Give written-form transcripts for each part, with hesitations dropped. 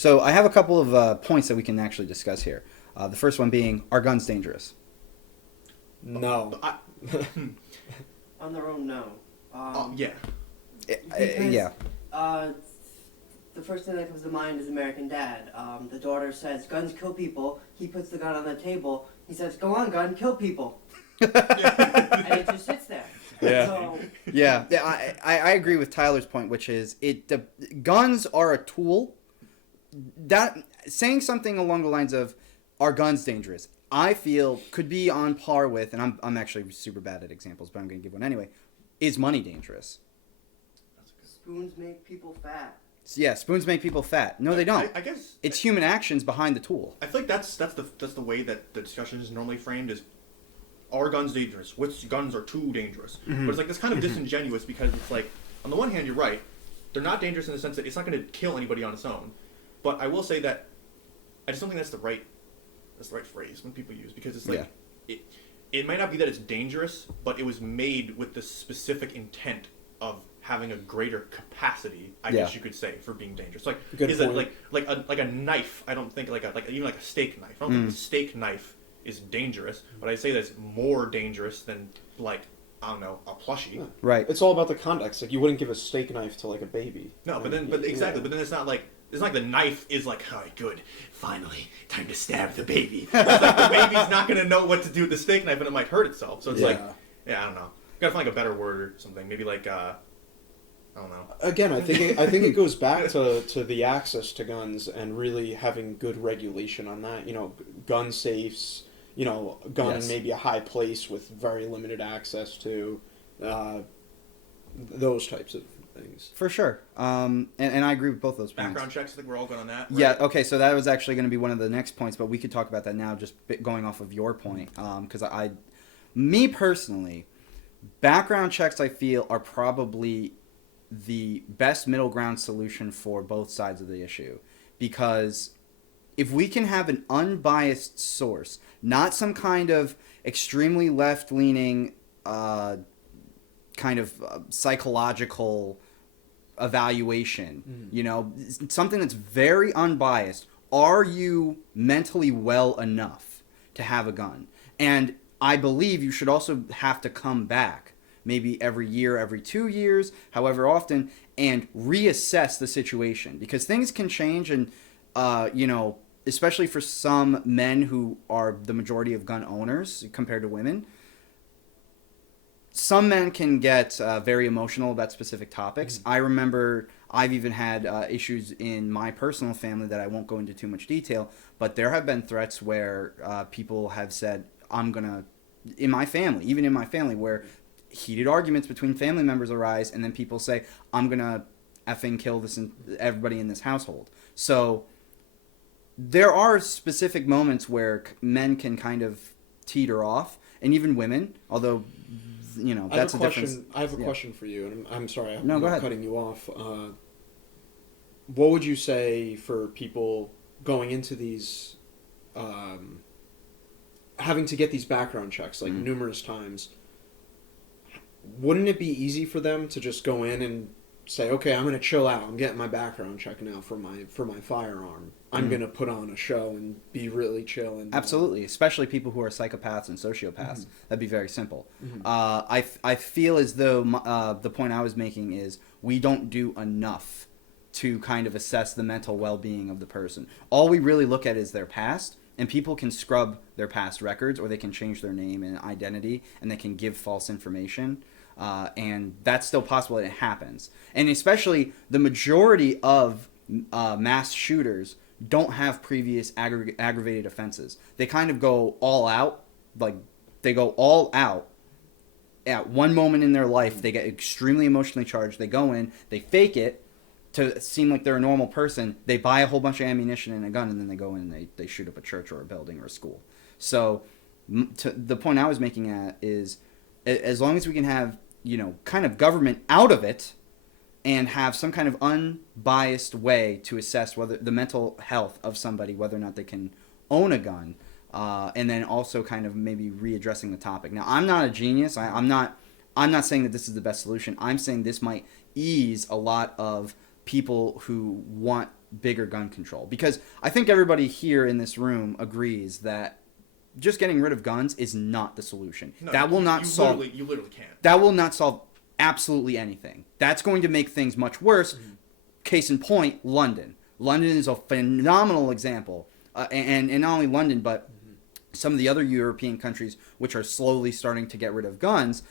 So I have a couple of points that we can actually discuss here. The first one being, are guns dangerous? No. On their own, no. Yeah. Because, Yeah. The first thing that comes to mind is American Dad. The daughter says, "Guns kill people." He puts the gun on the table. He says, "Go on, gun, kill people." And it just sits there. Yeah. So, Yeah, I agree with Tyler's point, which is guns are a tool. That saying something along the lines of, "Are guns dangerous?" I feel could be on par with, and I'm actually super bad at examples, but I'm going to give one anyway. Is money dangerous? spoons make people fat. Yeah, spoons make people fat. No, they don't. I guess it's human actions behind the tool. I feel like that's the way that the discussion is normally framed is, are guns dangerous? Which guns are too dangerous? Mm-hmm. But it's like that's kind of disingenuous because it's like, on the one hand, you're right. They're not dangerous in the sense that it's not going to kill anybody on its own. But I will say that I just don't think that's the right phrase when people use, because it's like it might not be that it's dangerous, but it was made with the specific intent of having a greater capacity, I guess you could say, for being dangerous. Like Good is point. it like a knife? I don't think like even like a steak knife. I don't think a steak knife is dangerous, but I say that it's more dangerous than like, I don't know, a plushie. Yeah. Right. It's all about the context. Like, you wouldn't give a steak knife to like a baby. No, Right? but then Yeah. but then it's not like the knife is like, all right, good, finally, time to stab the baby. It's like the baby's not gonna know what to do with the steak knife, and it might hurt itself. So it's like, I don't know. Gotta find like a better word or something. Maybe like, I don't know. Again, I think it goes back to the access to guns and really having good regulation on that. You know, gun safes. You know, gun in maybe a high place with very limited access to those types of things. For sure. And I agree with both those points. Background checks. I think we're all good on that. Right? Yeah, okay, so that was actually going to be one of the next points, but we could talk about that now, just going off of your point. Because me personally, background checks I feel are probably the best middle ground solution for both sides of the issue. Because if we can have an unbiased source, not some kind of extremely left-leaning kind of psychological evaluation, you know, something that's very unbiased. Are you mentally well enough to have a gun? And I believe you should also have to come back maybe every year, every 2 years, however often, and reassess the situation, because things can change. And you know, especially for some men who are the majority of gun owners compared to women, some men can get very emotional about specific topics. I remember I've even had issues in my personal family that I won't go into too much detail, but there have been threats where people have said, I'm going to, in my family, where heated arguments between family members arise, and then people say, I'm going to effing kill everybody in this household. So there are specific moments where men can kind of teeter off, and even women, although, you know, that's a difference. I have a question for you, and I'm sorry, I'm go not ahead. cutting you off. What would you say for people going into these, having to get these background checks like numerous times? Wouldn't it be easy for them to just go in and say, okay, I'm going to chill out. I'm getting my background check now for my firearm. I'm going to put on a show and be really chill. And Absolutely, especially people who are psychopaths and sociopaths. That'd be very simple. I feel as though the point I was making is we don't do enough to kind of assess the mental well-being of the person. All we really look at is their past, and people can scrub their past records, or they can change their name and identity, and they can give false information. And that's still possible, and it happens. And especially the majority of mass shooters don't have previous aggravated offenses. They kind of go all out. Like, they go all out at one moment in their life. They get extremely emotionally charged. They go in, they fake it to seem like they're a normal person. They buy a whole bunch of ammunition and a gun, and then they go in and they shoot up a church or a building or a school. So the point I was making at is, as long as we can have, you know, kind of government out of it and have some kind of unbiased way to assess whether the mental health of somebody, whether or not they can own a gun, and then also kind of maybe readdressing the topic. Now, I'm not a genius. I'm not saying that this is the best solution. I'm saying this might ease a lot of people who want bigger gun control. Because I think everybody here in this room agrees that just getting rid of guns is not the solution. No, that will not solve. You literally can't. That will not solve absolutely anything. That's going to make things much worse. Case in point, London. London is a phenomenal example, and not only London, but some of the other European countries which are slowly starting to get rid of guns.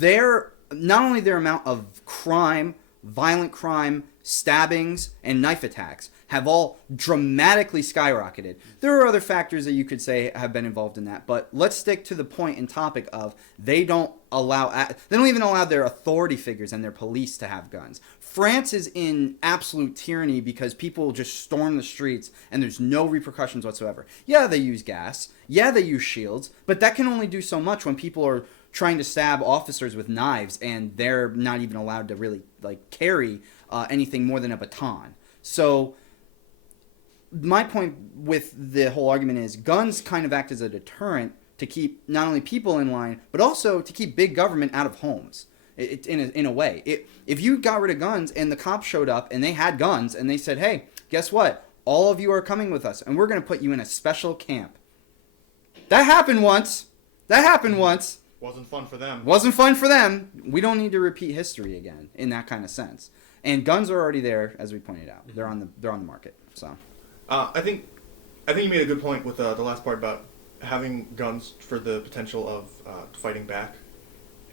Not only their amount of crime, violent crime, stabbings, and knife attacks have all dramatically skyrocketed. There are other factors that you could say have been involved in that, but let's stick to the point and topic of they don't even allow their authority figures and their police to have guns. France is in absolute tyranny because people just storm the streets and there's no repercussions whatsoever. Yeah, they use gas. Yeah, they use shields, but that can only do so much when people are trying to stab officers with knives and they're not even allowed to really carry anything more than a baton. So my point with the whole argument is guns kind of act as a deterrent to keep not only people in line, but also to keep big government out of homes. In a way, if you got rid of guns and the cops showed up and they had guns and they said, hey, guess what? All of you are coming with us and we're going to put you in a special camp. That happened once. Wasn't fun for them. Wasn't fun for them. We don't need to repeat history again in that kind of sense. And guns are already there, as we pointed out. They're on the market. So, I think you made a good point with the last part about having guns for the potential of fighting back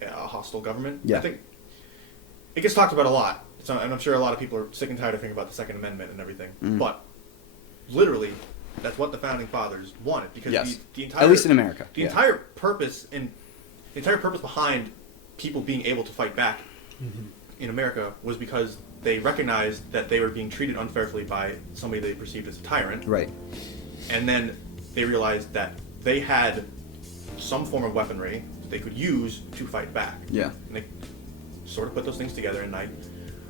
a hostile government. Yeah. I think it gets talked about a lot. So, and I'm sure a lot of people are sick and tired of hearing about the Second Amendment and everything. But literally, that's what the founding fathers wanted, because the entire, at least in America, the entire purpose behind people being able to fight back in America was because they recognized that they were being treated unfairly by somebody they perceived as a tyrant. Right. And then they realized that they had some form of weaponry that they could use to fight back. Yeah. And they sort of put those things together in night.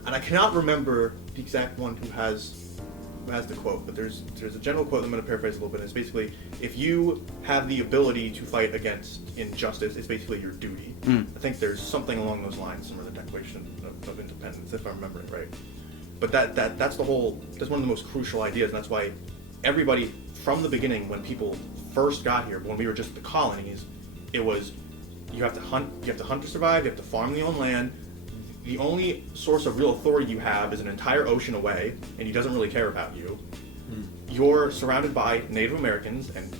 And I cannot remember the exact one who has the quote, but there's a general quote I'm going to paraphrase a little bit. It's basically, if you have the ability to fight against injustice, it's basically your duty. I think there's something along those lines, some of the Declaration of Independence, if I remember it right. But that's one of the most crucial ideas, and that's why everybody from the beginning, when people first got here, when we were just the colonies, it was you have to hunt to survive, you have to farm your own land. The only source of real authority you have is an entire ocean away, and he doesn't really care about you. You're surrounded by Native Americans, and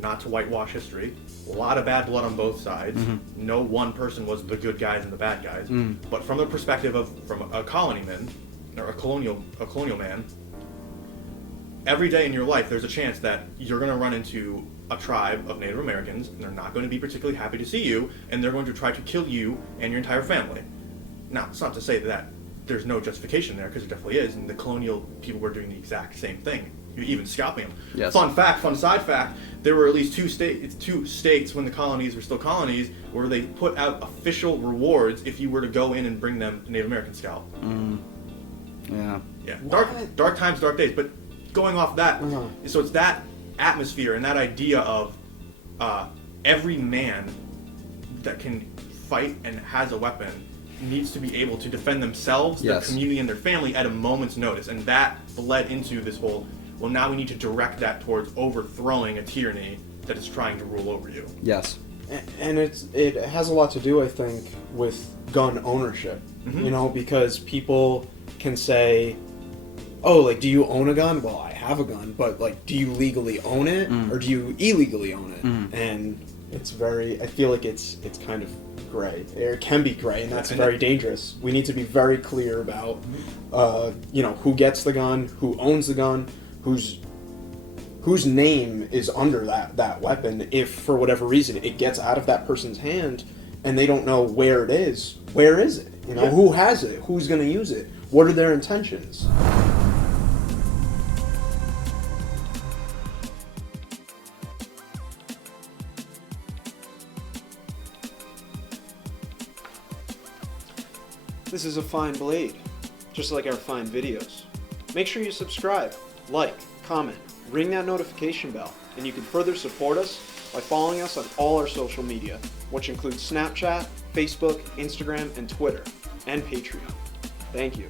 not to whitewash history, a lot of bad blood on both sides. No one person was the good guys and the bad guys. But from the perspective from a colonyman, or a colonial man, every day in your life there's a chance that you're going to run into a tribe of Native Americans, and they're not going to be particularly happy to see you, and they're going to try to kill you and your entire family. Now, it's not to say that there's no justification there, because there definitely is, and the colonial people were doing the exact same thing, even scalping them. Yes. Fun side fact, there were at least two states when the colonies were still colonies, where they put out official rewards if you were to go in and bring them a Native American scalp. Yeah. Yeah. Dark times, dark days. But going off that, so it's that atmosphere and that idea of every man that can fight and has a weapon needs to be able to defend themselves, their community, and their family at a moment's notice. And that bled into this whole, well, now we need to direct that towards overthrowing a tyranny that is trying to rule over you. Yes. And it has a lot to do, I think, with gun ownership. You know, because people can say, oh, like, do you own a gun? Well, I have a gun, but, like, do you legally own it, or do you illegally own it? And it's I feel like it's kind of gray. It can be gray, and that's very dangerous. We need to be very clear about, who gets the gun, who owns the gun, whose name is under that weapon. If for whatever reason it gets out of that person's hand and they don't know where it is, where is it? You know, who has it? Who's going to use it? What are their intentions? This is a fine blade, just like our fine videos. Make sure you subscribe, like, comment, ring that notification bell, and you can further support us by following us on all our social media, which includes Snapchat, Facebook, Instagram, and Twitter, and Patreon. Thank you.